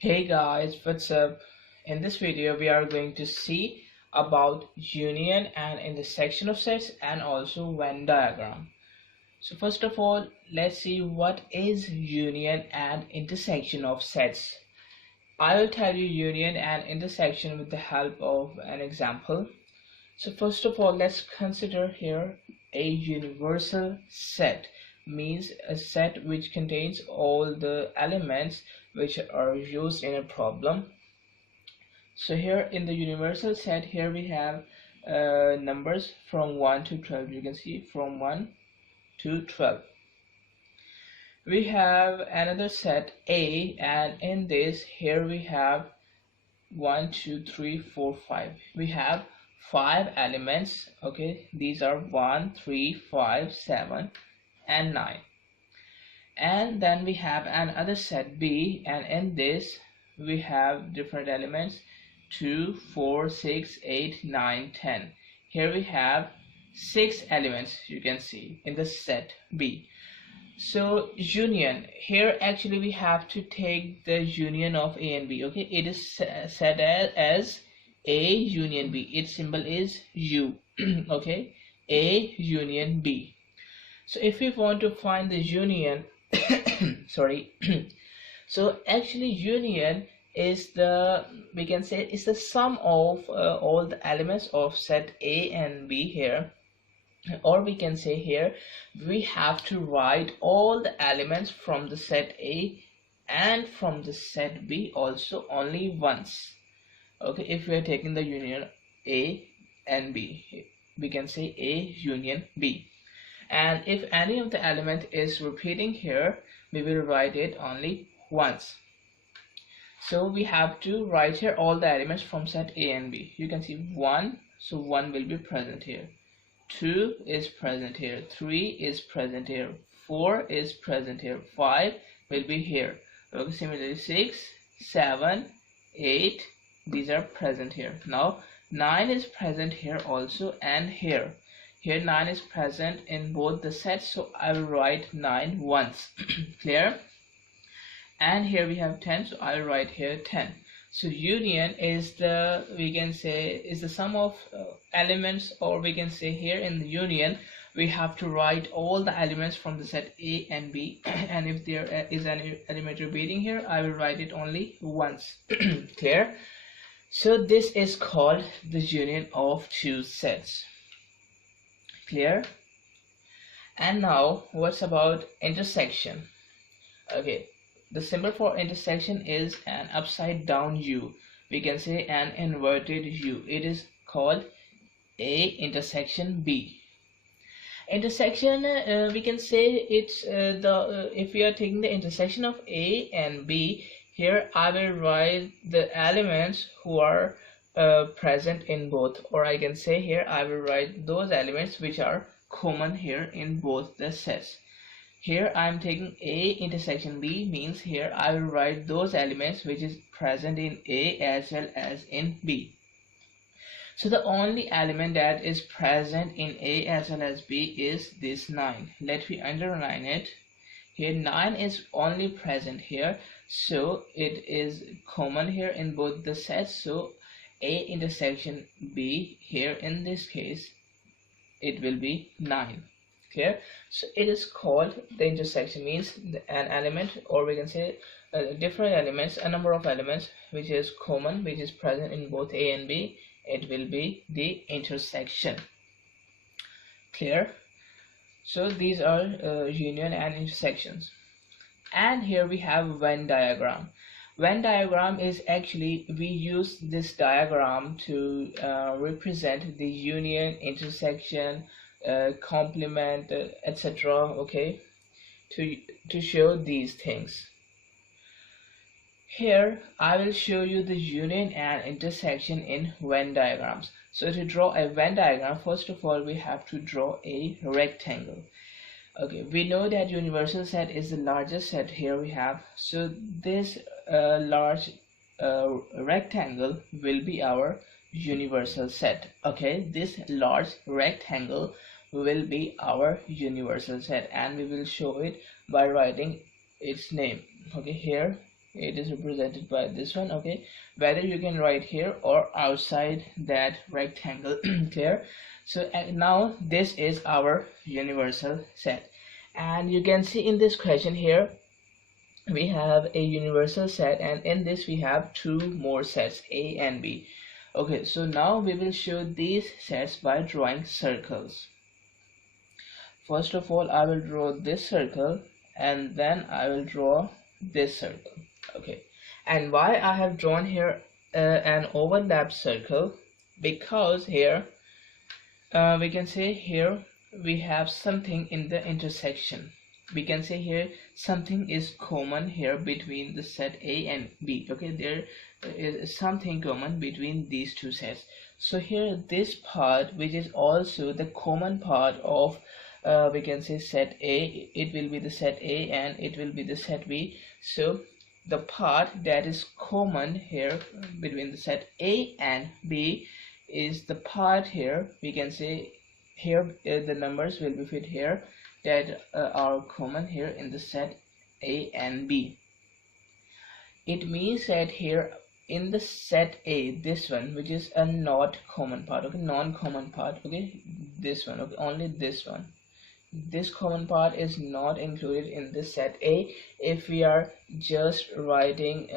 Hey guys, what's up? In this video we are going to see about union and intersection of sets and also Venn diagram. So first of all, let's see what is union and intersection of sets. I will tell you union and intersection with the help of an example. So first of all, let's consider here a universal set. Means a set which contains all the elements which are used in a problem. So here in the universal set, here we have numbers from 1 to 12. You can see from 1 to 12. We have another set A, and in this here we have 1 2 3 4 5. We have 5 elements. Okay, these are 1 3 5 7 and 9. And then we have another set B, and in this we have different elements 2 4 6 8 9 10. Here we have 6 elements, you can see, in the set B. So union, here actually we have to take the union of A and B. Okay, it is set as A union B. Its symbol is U. Okay, A union B. So if we want to find the union sorry so actually union is the, we can say, is the sum of all the elements of set A and B here, or we can say here we have to write all the elements from the set A and from the set B also only once. Okay, if we are taking the union A and B, we can say A union B. And if any of the element is repeating here, we will write it only once. So we have to write here all the elements from set A and B. You can see 1, so 1 will be present here, 2 is present here, 3 is present here, 4 is present here, 5 will be here. Okay, similarly 6, 7, 8, these are present here. Now 9 is present here also, and here 9 is present in both the sets, so I will write 9 once. Clear? And here we have 10, so I will write here 10. So union is the, we can say, is the sum of elements, or we can say here in the union we have to write all the elements from the set A and B, and if there is an element repeating here, I will write it only once. Clear? So this is called the union of two sets. Clear? And now what's about intersection? Okay, the symbol for intersection is an upside down U. We can say an inverted U. It is called A intersection B. Intersection, we can say it's if we are taking the intersection of A and B, here I will write the elements who are present in both, or I can say here I will write those elements which are common here in both the sets. Here I am taking A intersection B, means here I will write those elements which is present in A as well as in B. So the only element that is present in A as well as B is this 9. Let me underline it. Here 9 is only present here, so it is common here in both the sets. So A intersection B, here in this case it will be 9. Clear? So it is called the intersection, means an element, or we can say different elements, a number of elements which is common, which is present in both A and B. It will be the intersection. Clear? So these are union and intersections. And here we have Venn diagram. Venn diagram is actually, we use this diagram to represent the union, intersection, complement, etc. Okay, to show these things. Here I will show you the union and intersection in Venn diagrams. So to draw a Venn diagram, first of all we have to draw a rectangle. Okay, we know that universal set is the largest set here we have, so this large rectangle will be our universal set. Okay, this large rectangle will be our universal set, and we will show it by writing its name. Okay, here it is represented by this one. Okay, whether you can write here or outside that rectangle. Clear? So now this is our universal set, and you can see in this question here we have a universal set, and in this we have two more sets, A and B. Okay, so now we will show these sets by drawing circles. First of all, I will draw this circle, and then I will draw this circle. Okay, and why I have drawn here an overlap circle? Because here we can say here we have something in the intersection. We can say here something is common here between the set A and B. Okay, there is something common between these two sets. So here this part, which is also the common part of we can say set A, it will be the set A and it will be the set B. So the part that is common here between the set A and B is the part here. We can say here the numbers will be fit here that are common here in the set A and B. It means that here in the set A, this one, which is a not common part, okay, non-common part, okay, this one, okay, only this one, this common part is not included in the set A if we are just writing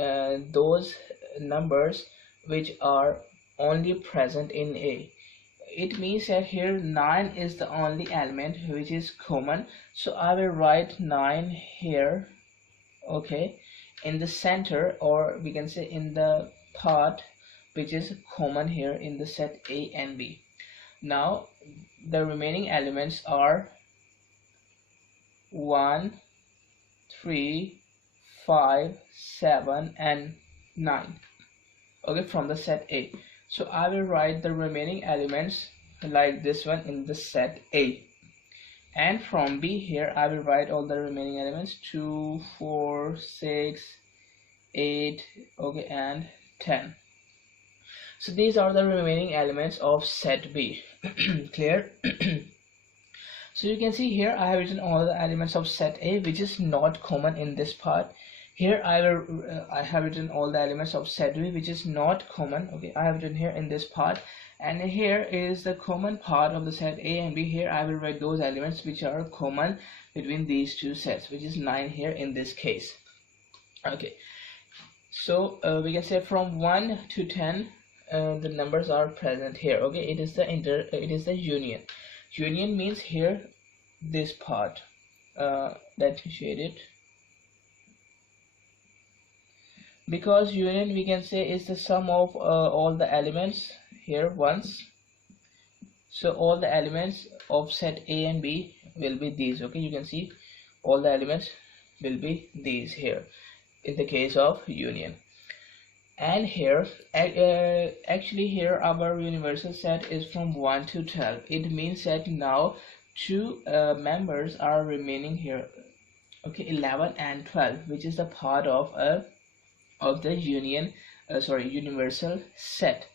those numbers which are only present in A. It means that here 9 is the only element which is common, so I will write 9 here, okay, in the center, or we can say in the part which is common here in the set A and B. Now the remaining elements are 1, 3, 5, 7 and 9, okay, from the set A. So I will write the remaining elements like this one in the set A, and from B here I will write all the remaining elements 2, 4, 6, 8, okay, and 10. So these are the remaining elements of set B. Clear? So you can see here I have written all the elements of set A which is not common in this part. Here I have written all the elements of set B which is not common, okay, I have written here in this part, and here is the common part of the set A and B. Here I will write those elements which are common between these two sets, which is 9 here in this case. Okay, so we can say from 1 to 10 the numbers are present here, okay. It is the union. Union means here this part, let me shade it, because union we can say is the sum of all the elements here once. So all the elements of set A and B will be these, okay. You can see all the elements will be these here in the case of union. And here actually here our universal set is from 1 to 12. It means that now two members are remaining here, okay, 11 and 12, which is the part of the universal set.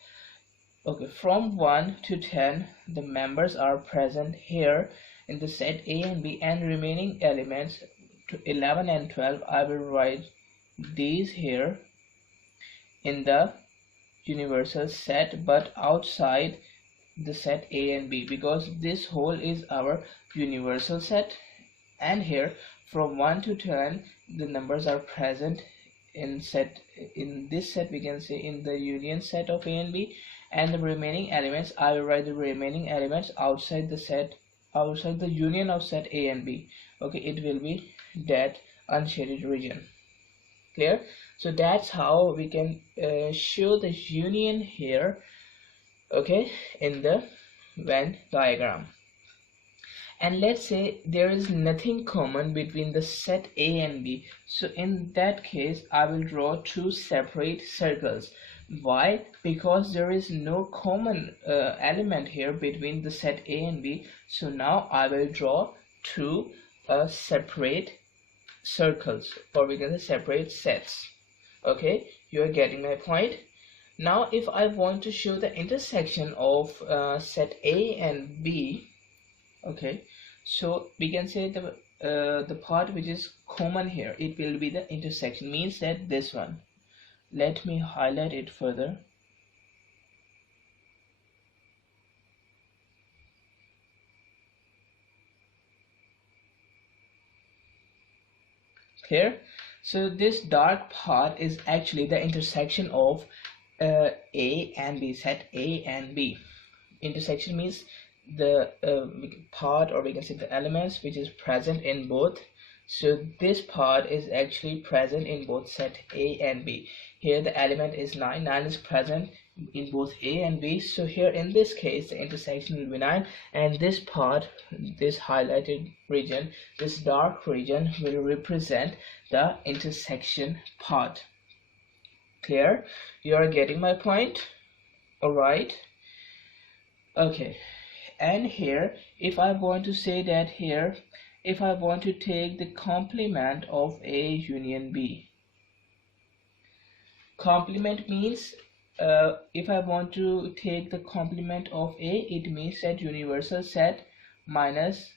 Okay, from 1 to 10 the members are present here in the set A and B, and remaining elements to 11 and 12 I will write these here in the universal set, but outside the set A and B, because this whole is our universal set. And here from 1 to 10 the numbers are present in this set, we can say in the union set of A and B, and the remaining elements I will write the remaining elements outside the set, outside the union of set A and B, okay. It will be that unshaded region. Clear? So that's how we can show the union here, okay, in the Venn diagram. And let's say there is nothing common between the set A and B. So in that case I will draw two separate circles. Why? Because there is no common element here between the set A and B. So now I will draw two separate circles, or we can say separate sets. Okay, you are getting my point. Now if I want to show the intersection of set A and B, okay, so we can say the part which is common here, it will be the intersection, means that this one. Let me highlight it further. Clear? So this dark part is actually the intersection of A and B, set A and B. Intersection means the part, or we can say the elements which is present in both. So this part is actually present in both set A and B. Here the element is 9. 9 is present in both A and B. So here in this case the intersection will be 9, and this part, this highlighted region, this dark region will represent the intersection part. Clear? You are getting my point? Alright. Okay, and here if I want to say that here, if I want to take the complement of A union B, complement means if I want to take the complement of A, it means that universal set minus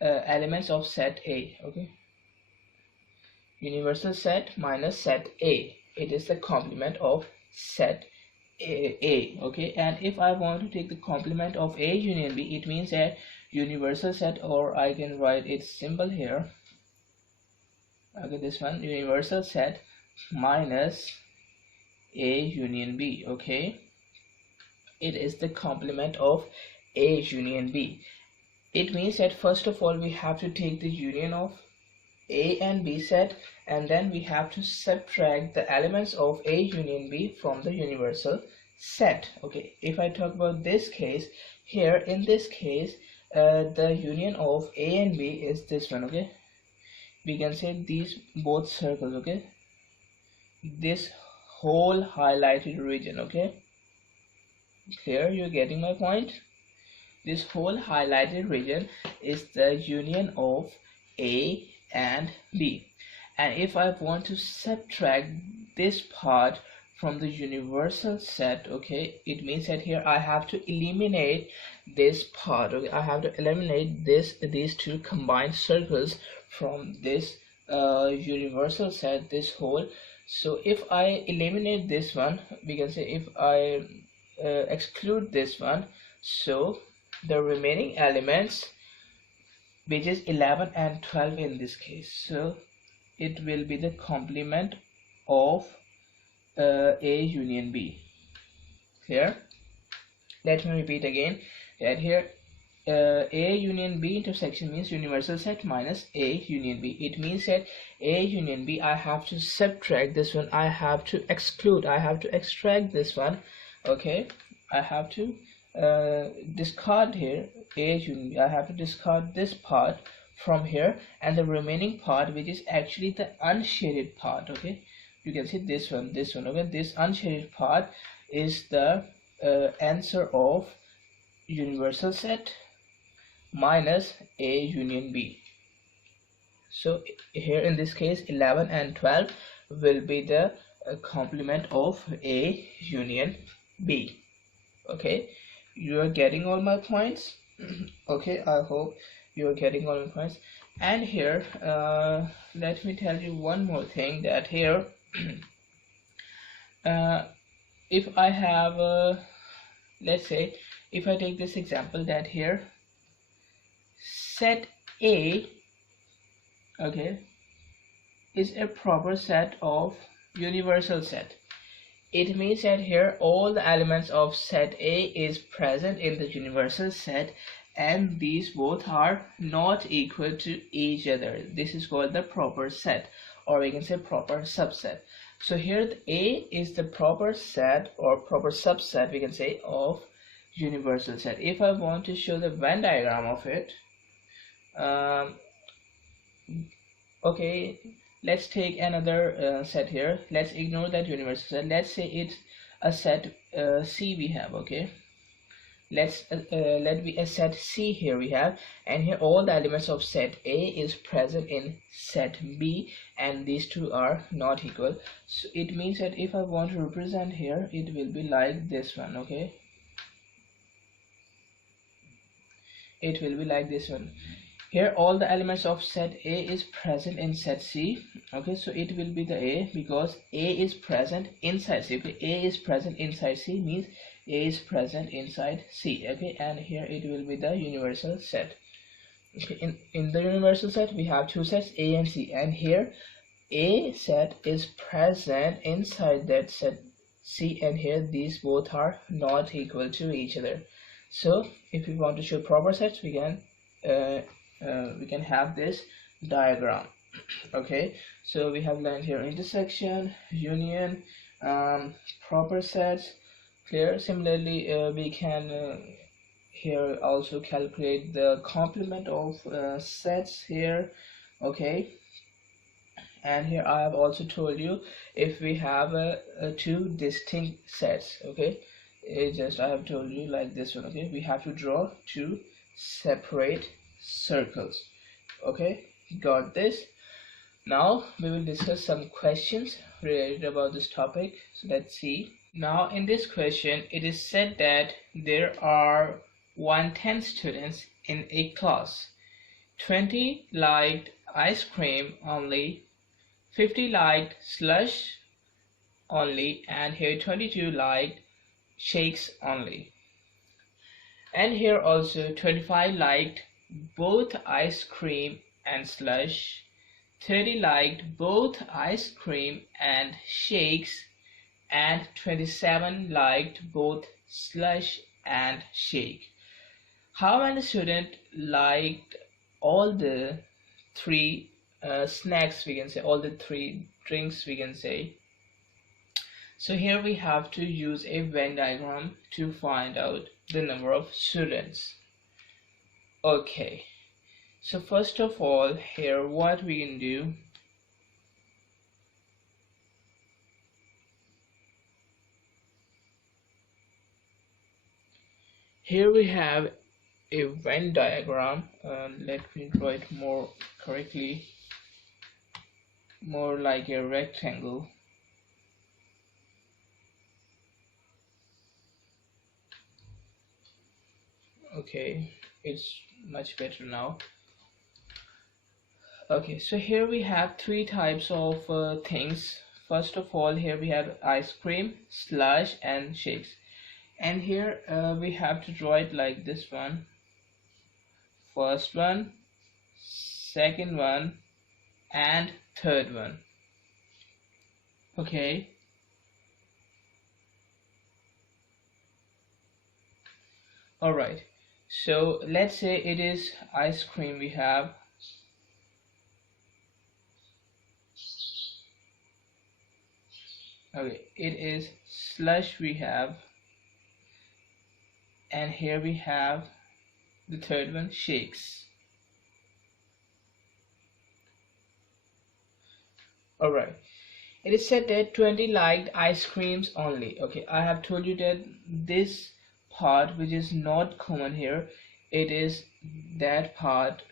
elements of set A. Okay, universal set minus set A, it is the complement of set A. Okay, and if I want to take the complement of A union B, it means that universal set, or I can write its symbol here. Okay, this one, universal set minus A union B. Okay, it is the complement of A union B. It means that first of all we have to take the union of A and B set, and then we have to subtract the elements of A union B from the universal set. Okay, if I talk about this case, here in this case the union of A and B is this one. Okay, we can say these both circles. Okay, this whole highlighted region. Okay, clear? You're getting my point? This whole highlighted region is the union of A and B, and if I want to subtract this part from the universal set, okay, it means that here I have to eliminate this part. Okay, I have to eliminate these two combined circles from this universal set, this whole. So if I eliminate this one, we can say if I exclude this one, so the remaining elements, which is 11 and 12 in this case, so it will be the complement of A union B. Clear? Let me repeat again that here A union B intersection means universal set minus A union B. It means that A union B, I have to subtract this one, I have to exclude, I have to extract this one. Okay, I have to discard here A union B. I have to discard this part from here, and the remaining part, which is actually the unshaded part. Okay, you can see this one. Okay, this unshaded part is the answer of universal set minus A union B. So here in this case 11 and 12 will be the complement of A union B. Okay, you are getting all my points? Okay, I hope you are getting all my points. And here let me tell you one more thing, that here if I have let's say if I take this example, that here set A, okay, is a proper set of universal set. It means that here all the elements of set A is present in the universal set, and these both are not equal to each other. This is called the proper set, or we can say proper subset. So here the A is the proper set or proper subset, we can say, of universal set. If I want to show the Venn diagram of it, okay, let's take another set here. Let's ignore that universal set. Let's say it's a set C we have. Okay, let be a set C here we have, and here all the elements of set A is present in set B, and these two are not equal. So it means that if I want to represent here, it will be like this one. Okay, it will be like this one. Here all the elements of set A is present in set C. Okay, so it will be the A because A is present inside C. Okay, A is present inside C means A is present inside C. Okay, and here it will be the universal set. Okay, in the universal set we have two sets A and C, and here A set is present inside that set C, and here these both are not equal to each other. So if we want to show proper sets, we can have this diagram. Okay, so we have learned here intersection, union, proper sets. Clear. Similarly, we can here also calculate the complement of sets here. Okay, and here I have also told you if we have two distinct sets. Okay, I have told you like this one. Okay, we have to draw two separate circles. Okay, got this. Now we will discuss some questions related about this topic. So let's see. Now in this question it is said that there are 110 students in a class. 20 liked ice cream only, 50 liked slush only, and here 22 liked shakes only. And here also 25 liked both ice cream and slush, 30 liked both ice cream and shakes, and 27 liked both slush and shake. How many students liked all the three snacks, we can say, all the three drinks, we can say. So here we have to use a Venn diagram to find out the number of students. Okay, so first of all, here what we can do, here we have a Venn diagram. Let me draw it more correctly, more like a rectangle. Okay, it's much better now. Okay, so here we have three types of things. First of all, here we have ice cream, slush, and shakes. And here we have to draw it like this one. First one, second one, and third one. Okay. Alright, so let's say it is ice cream we have. Okay, it is slush we have, and here we have the third one, shakes. Alright, it is said that 20 liked ice creams only. Okay, I have told you that this part which is not common here, it is that part,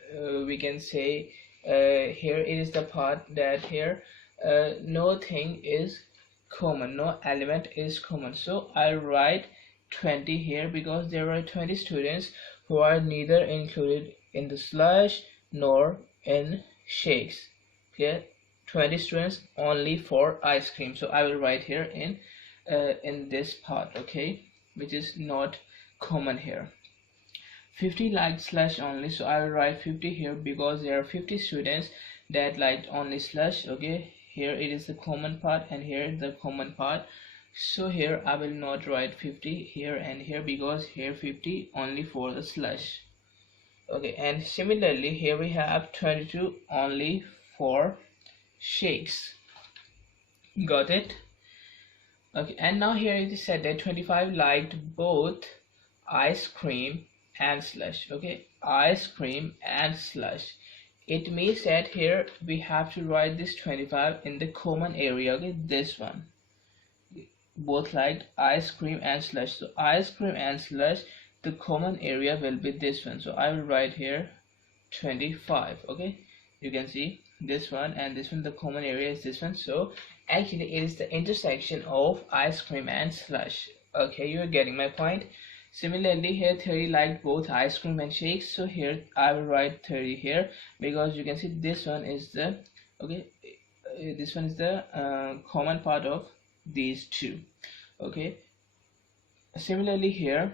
we can say here it is the part that here no thing is common, no element is common. So I'll write 20 here because there are 20 students who are neither included in the slush nor in shakes. Clear? 20 students only for ice cream. So I will write here in this part, okay, which is not common here. 50 liked slush only, so I will write 50 here because there are 50 students that liked only slush. Okay, here it is the common part and here the common part, so here I will not write 50 here and here because here 50 only for the slush. Okay, and similarly here we have 22 only for shakes. Got it? Okay, and now here it is said that 25 liked both ice cream and slush. Okay, ice cream and slush. It means that here we have to write this 25 in the common area. Okay, this one. Both liked ice cream and slush. So ice cream and slush, the common area will be this one. So I will write here 25. Okay, you can see this one and this one, the common area is this one. So actually it is the intersection of ice cream and slush. Okay, you are getting my point. Similarly here 30 liked both ice cream and shakes, so here I will write 30 here, because you can see this one is the okay, this one is the common part of these two. Okay, similarly here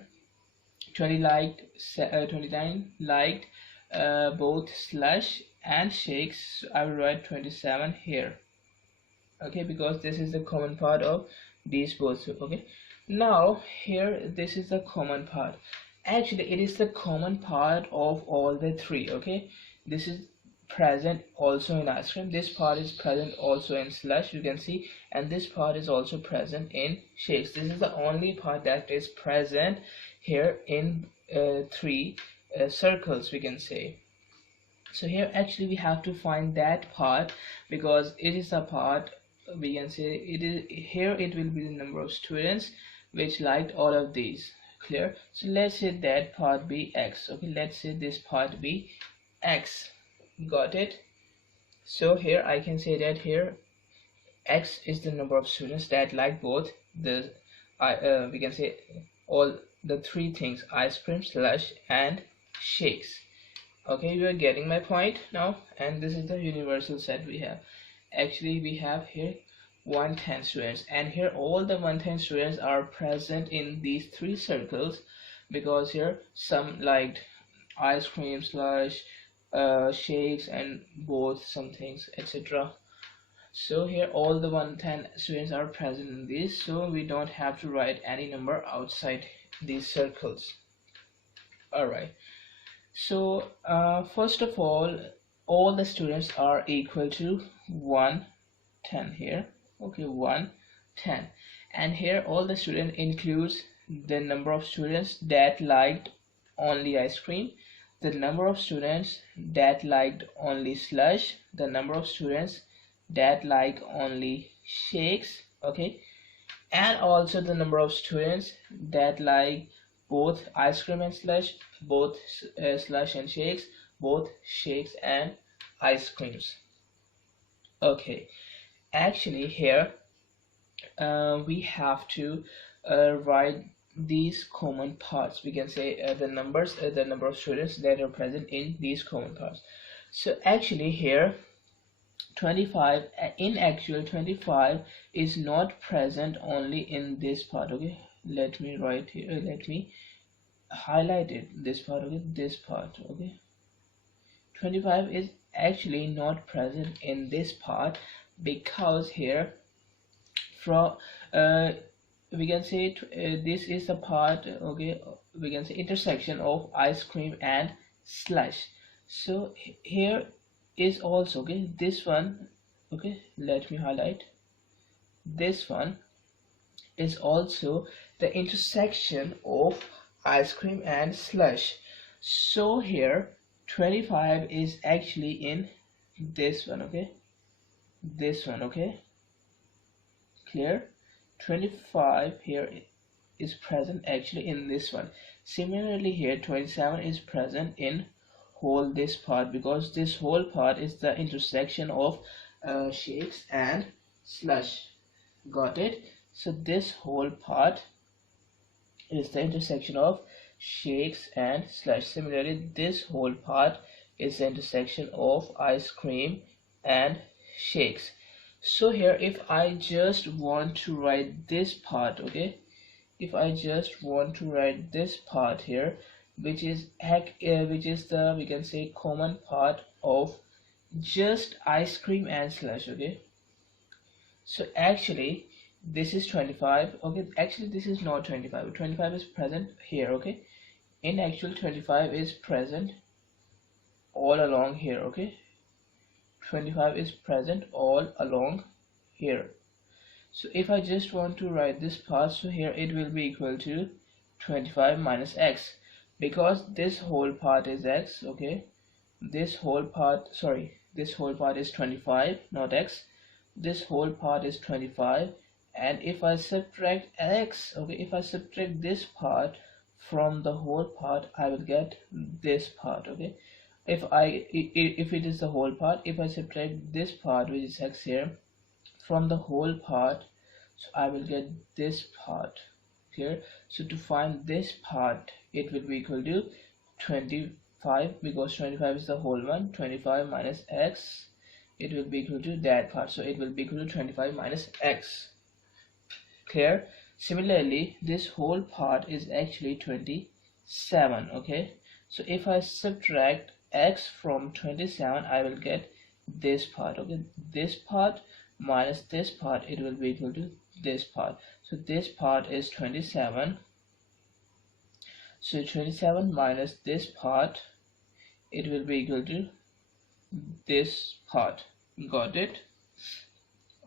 29 liked both slush and shakes, so I will write 27 here. Okay, because this is the common part of these both. Okay, now here this is the common part. Actually it is the common part of all the three. Okay, this is present also in ice cream, this part is present also in slush, you can see, and this part is also present in shakes. This is the only part that is present here in three circles, we can say. So here actually we have to find that part, because it is a part, we can say it is here, it will be the number of students which liked all of these. Clear? So let's say that part be x. Okay, let's say this part be x. Got it? So here I can say that here x is the number of students that like both the we can say all the three things: ice cream, slush and shakes. Okay, you are getting my point now. And this is the universal set we have. Actually we have here 110 students, and here all the 110 students are present in these three circles, because here some liked ice cream, slush, shakes and both some things, etc. So here all the 110 students are present in this, so we don't have to write any number outside these circles. Alright, so first of all the students are equal to 110 here. Okay, 110, and here all the student includes the number of students that liked only ice cream, the number of students that liked only slush, the number of students that like only shakes. Okay, and also the number of students that like both ice cream and slush, both slush and shakes, both shakes and ice creams. Okay, actually here we have to write these common parts. We can say the number of students that are present in these common parts. So actually here 25, in actual 25 is not present only in this part. Okay, let me write here, let me highlight it, this part. Okay, this part. Okay, 25 is actually not present in this part, because here from we can say this is the part, okay, we can say intersection of ice cream and slush. So here is also, okay, this one, okay, let me highlight, this one is also the intersection of ice cream and slush. So here 25 is actually in this one. Okay, this one. Okay, clear? 25 here is present actually in this one. Similarly here 27 is present in whole this part, because this whole part is the intersection of shakes and slush. Got it? So this whole part is the intersection of shakes and slush. Similarly this whole part is the intersection of ice cream and shakes. So here if I just want to write this part, okay, if I just want to write this part here, which is the, we can say, common part of just ice cream and slush. Okay, so actually this is 25. Okay, actually this is not 25. 25 is present here. Okay, in actual 25 is present all along here. Okay, 25 is present all along here. So if I just want to write this part, so here it will be equal to 25 minus x, because this whole part is x. Okay, this whole part, sorry, this whole part is 25, not x. This whole part is 25, and if I subtract x, okay, if I subtract this part from the whole part, I will get this part. Okay, if it is the whole part, if I subtract this part, which is x here, from the whole part, so I will get this part. clear. So to find this part, it will be equal to 25, because 25 is the whole one. 25 minus x, it will be equal to that part, so it will be equal to 25 minus x, clear. Similarly, this whole part is actually 27. Okay, so if I subtract x from 27, I will get this part. Okay, this part minus this part, it will be equal to this part. So this part is 27, so 27 minus this part, it will be equal to this part. Got it?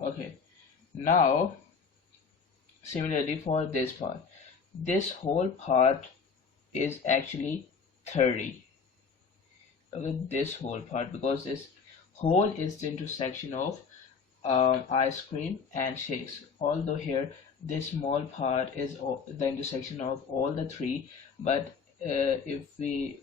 Okay, now similarly for this part, this whole part is actually 30. Okay, this whole part, because this whole is the intersection of ice cream and shakes, although here this small part is the intersection of all the three, but if we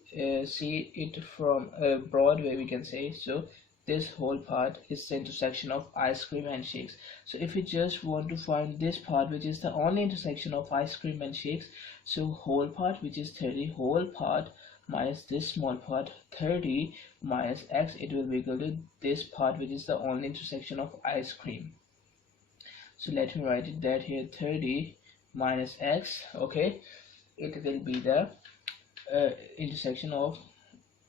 see it from a broad way, we can say, so this whole part is the intersection of ice cream and shakes. So if we just want to find this part, which is the only intersection of ice cream and shakes, so whole part, which is 30, whole part minus this small part, 30 minus x, it will be equal to this part, which is the only intersection of ice cream. So let me write it that here, 30 minus x. Okay, it will be the intersection of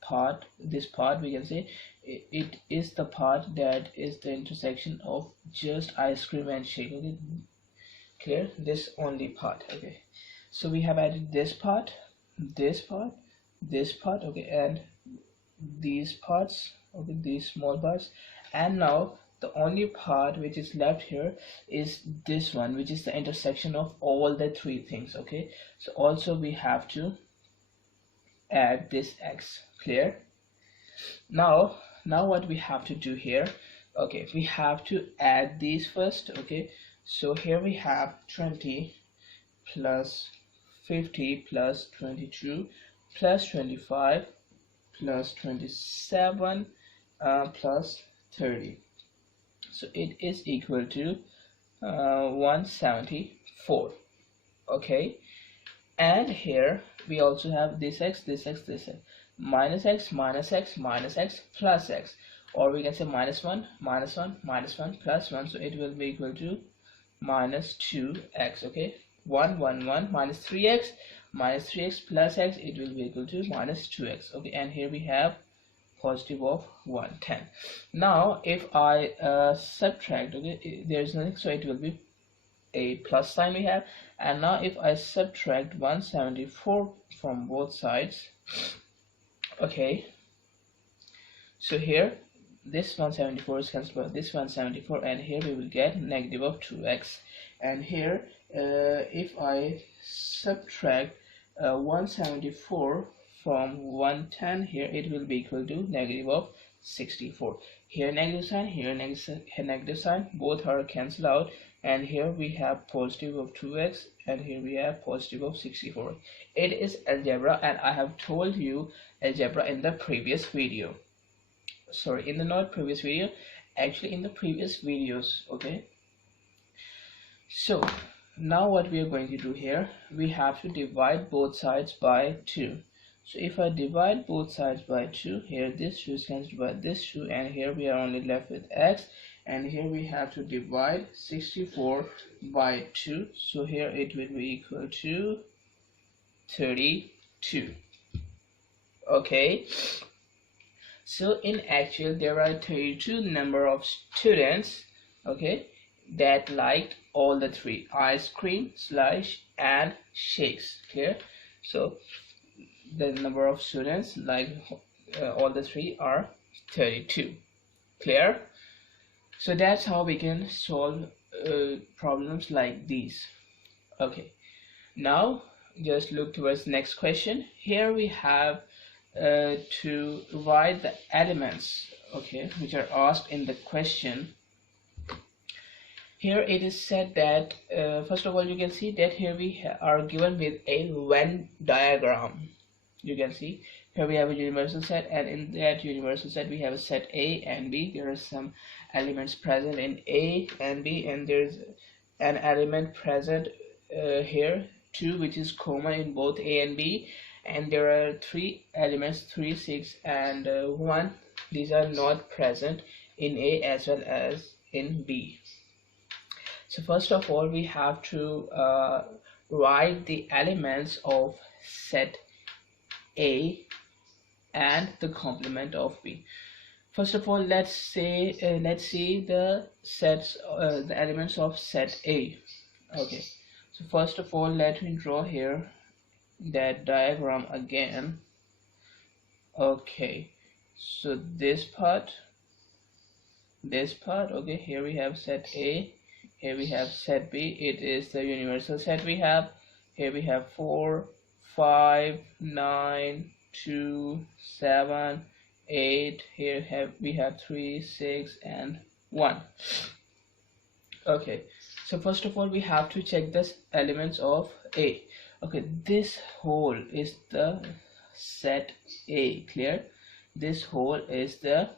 part, this part, we can say it is the part that is the intersection of just ice cream and shake. Okay, clear, this only part. Okay, so we have added this part, this part, this part, okay, and these parts, okay, these small parts, and now the only part which is left here is this one, which is the intersection of all the three things. Okay, so also we have to add this x, clear. Now what we have to do here, okay, we have to add these first. Okay, so here we have 20 plus 50 plus 22 plus 25 plus 27 plus 30, so it is equal to 174. Okay, and here we also have this x, this x, this x, minus x, minus x, minus x, plus x, or we can say minus 1, minus 1, minus 1, plus 1, so it will be equal to minus 2x. Okay, 1, 1, 1, minus 3x, minus 3x plus x, it will be equal to minus 2x. Okay, and here we have positive of 110. Now if I subtract, okay, there is nothing, so it will be a plus sign we have. And now if I subtract 174 from both sides, okay, so here this 174 is cancelled by this 174, and here we will get negative of 2x. And here if I subtract 174 from 110, here it will be equal to negative of 64. Here negative sign, here negative sign, both are cancelled out, and here we have positive of 2x, and here we have positive of 64. It is algebra, and I have told you algebra in the previous video. Sorry, in the not previous video, actually in the previous videos. Okay, so now what we are going to do here, we have to divide both sides by 2. So if I divide both sides by 2, here this 2 is cancelled by this 2, and here we are only left with x, and here we have to divide 64 by 2, so here it will be equal to 32. Okay, so in actual there are 32 number of students, okay, that liked all the three, ice cream, slush and shakes. Clear? So the number of students like all the three are 32. Clear? So that's how we can solve problems like these. Okay, now just look towards the next question. Here we have to write the elements, okay, which are asked in the question. Here it is said that first of all, you can see that here we are given with a Venn diagram. You can see here we have a universal set, and in that universal set we have a set A and B. There are some elements present in A and B, and there's an element present here 2 which is common in both A and B, and there are 3 elements, 3, 6 and 1. These are not present in A as well as in B. So first of all we have to write the elements of set A and the complement of B. First of all, let's see the elements of set A. Okay, so first of all let me draw here that diagram again. Okay, so this part, okay, here we have set A, here we have set B. It is the universal set we have. Here we have 4, 5, 9, 2, 7, 8. Here we have 3, 6 and 1. Okay, so first of all we have to check the elements of A. Okay, this whole is the set A. Clear? This whole is the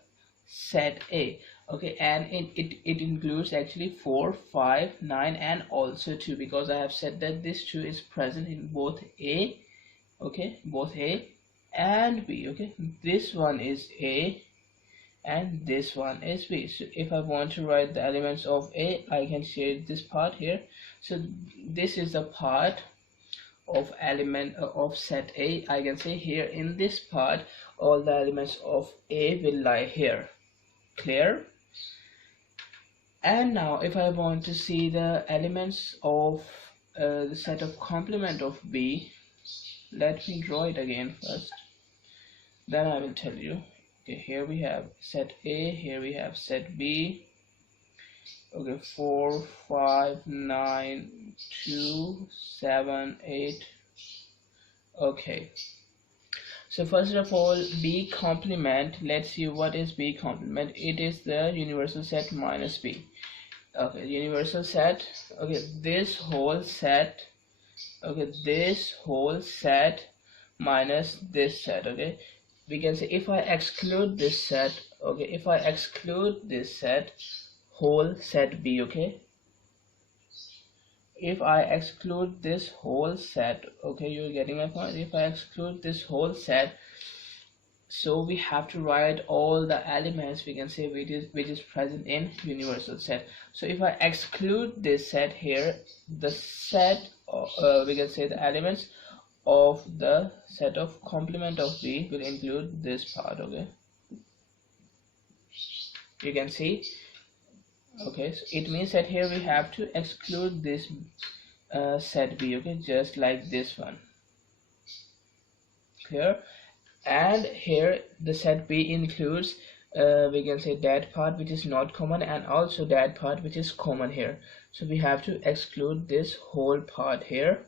set A. Okay, and it includes actually 4, 5, 9 and also 2, because I have said that this 2 is present in both A, okay, both A and B. Okay, this one is A and this one is B. So if I want to write the elements of A, I can shade this part here. So this is the part of element of set A. I can say here in this part all the elements of A will lie here. Clear? And now if I want to see the elements of the set of complement of B, let me draw it again first, then I will tell you. Okay, here we have set A, here we have set B. Okay, 4, 5, 9, 2, 7, 8. Okay, so first of all B complement, let's see what is B complement. It is the universal set minus B. Okay, universal set. Okay, this whole set, okay, this whole set minus this set. Okay, we can say if I exclude this set, okay, if I exclude this set, whole set B. Okay, if I exclude this whole set, okay, you're getting my point. If I exclude this whole set, so we have to write all the elements, we can say, which is present in universal set. So if I exclude this set here, the set we can say the elements of the set of complement of B will include this part. Okay, you can see. Okay, so it means that here we have to exclude this set B. Okay, just like this one. Clear? And here the set B includes we can say that part which is not common and also that part which is common here. So we have to exclude this whole part here,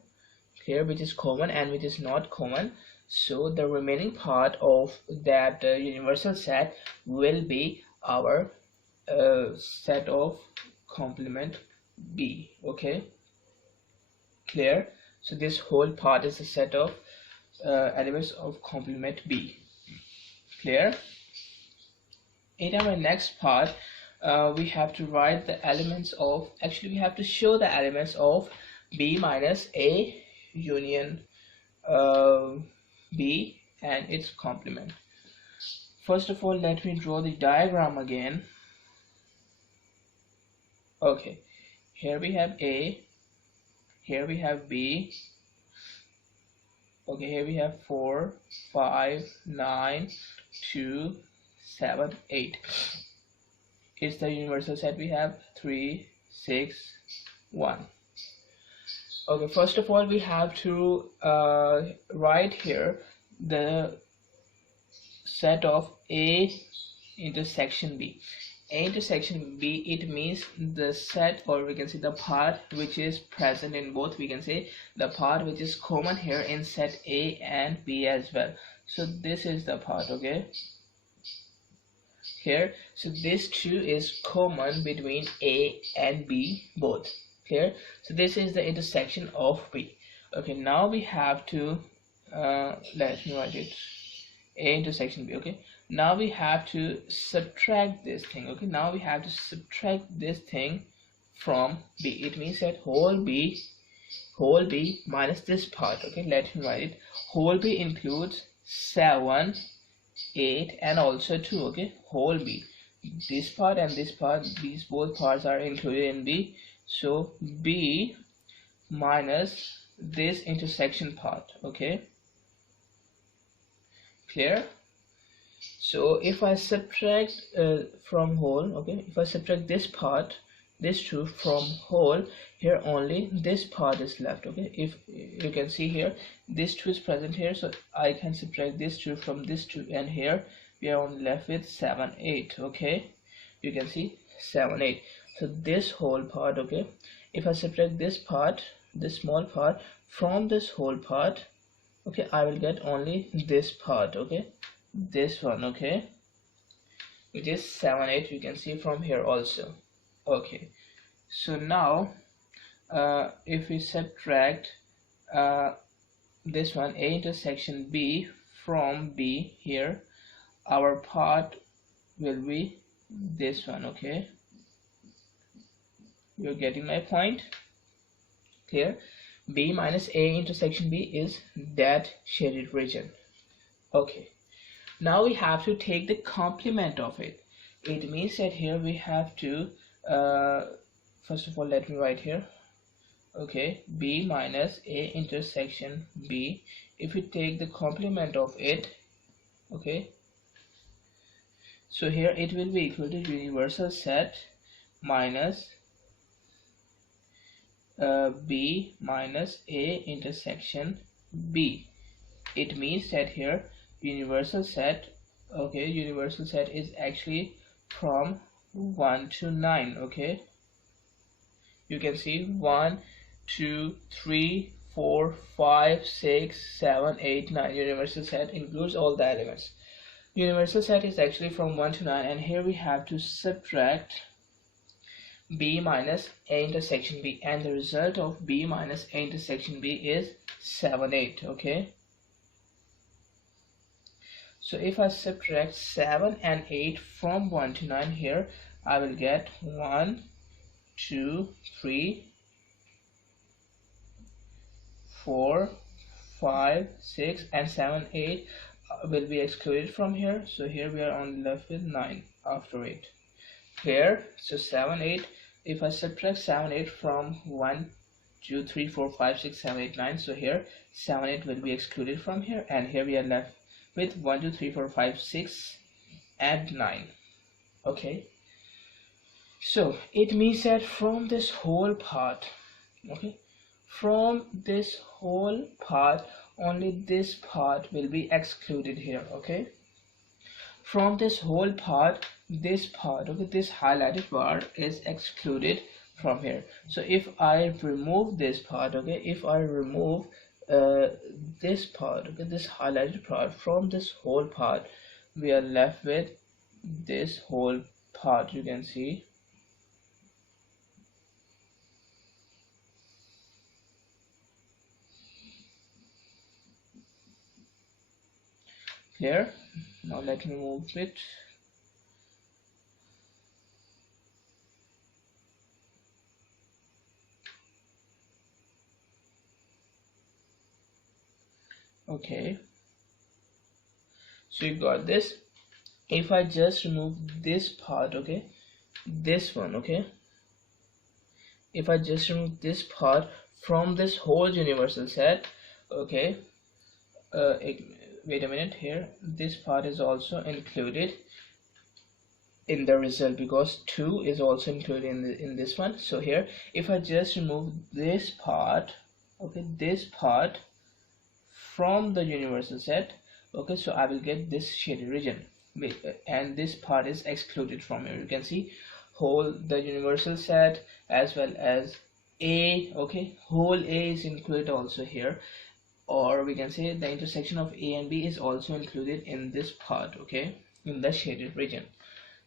here, which is common and which is not common. So the remaining part of that universal set will be our set of complement B. Okay, clear? So this whole part is a set of elements of complement B. Clear? In our next part we have to write the elements of, actually we have to show the elements of B minus A union B and its complement. First of all let me draw the diagram again. Okay, here we have A, here we have B. Okay, here we have 4, 5, 9, 2, 7, 8. It's the universal set we have. 3, 6, 1. Okay, first of all we have to write here the set of A intersection B. A intersection B, it means the set, or we can say the part which is present in both, we can say the part which is common here in set A and B as well. So this is the part. Okay, here, so this 2 is common between A and B both. Clear? So this is the intersection of B. Okay, now we have to let me write it, A intersection B. Okay, now we have to subtract this thing. Okay, now we have to subtract this thing from B. It means that whole whole b minus this part. Okay, let me write it. Whole b includes 7, 8 and also 2. Okay, whole b, this part and this part, these both parts are included in b. So b minus this intersection part. Okay, clear? So if I subtract from whole, okay, if I subtract this part, this 2 from whole, here only this part is left. Okay, if you can see here, this 2 is present here, so I can subtract this 2 from this 2, and here we are only left with 7, 8. Okay, you can see 7, 8. So this whole part, okay, if I subtract this part, this small part from this whole part, okay, I will get only this part. Okay, this one, okay, which is 7, 8. You can see from here also. Okay, so now if we subtract this one, A intersection B from B, here our part will be this one. Okay, you're getting my point? Clear? B minus A intersection B is that shaded region. Okay, now we have to take the complement of it. It means that here we have to first of all, let me write here. Okay, B minus A intersection B, if we take the complement of it, okay, so here it will be equal to universal set minus B minus A intersection B. It means that here universal set, okay, universal set is actually from 1 to 9. Okay, you can see 1, 2, 3, 4, 5, 6, 7, 8, 9. Universal set includes all the elements. Universal set is actually from 1 to 9, and here we have to subtract B minus A intersection B, and the result of B minus A intersection B is 7, 8. Okay, so if I subtract 7 and 8 from 1 to 9, here I will get 1, 2, 3, 4, 5, 6 and 7, 8 will be excluded from here. So here we are only left with 9 after 8. Clear? So 7, 8, if I subtract 7, 8 from 1, 2, 3, 4, 5, 6, 7, 8, 9, so here 7, 8 will be excluded from here, and here we are left with 1, 2, 3, 4, 5, 6 and 9. Okay, so it means that from this whole part, okay, from this whole part only this part will be excluded here. Okay, from this whole part, this part, okay, this highlighted part is excluded from here. So if I remove this part, okay, if I remove this part, okay, this highlighted part from this whole part, we are left with this whole part. You can see. Clear? Now let me move it. Okay, so you got this. If I just remove this part, okay, this one, okay, if I just remove this part from this whole universal set, okay, wait a minute, here this part is also included in the result because 2 is also included in this one. So here if I just remove this part, okay, this part from the universal set, okay, so I will get this shaded region, and this part is excluded from here. You can see whole the universal set as well as A, okay, whole A is included also here, or we can say the intersection of A and B is also included in this part, okay, in the shaded region.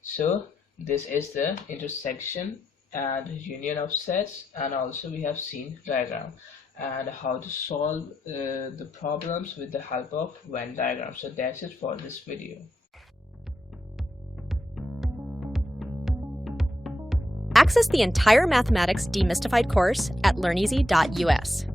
So this is the intersection and union of sets, and also we have seen diagram and how to solve the problems with the help of Venn diagram. So that's it for this video. Access the entire Mathematics Demystified course at learneasy.us.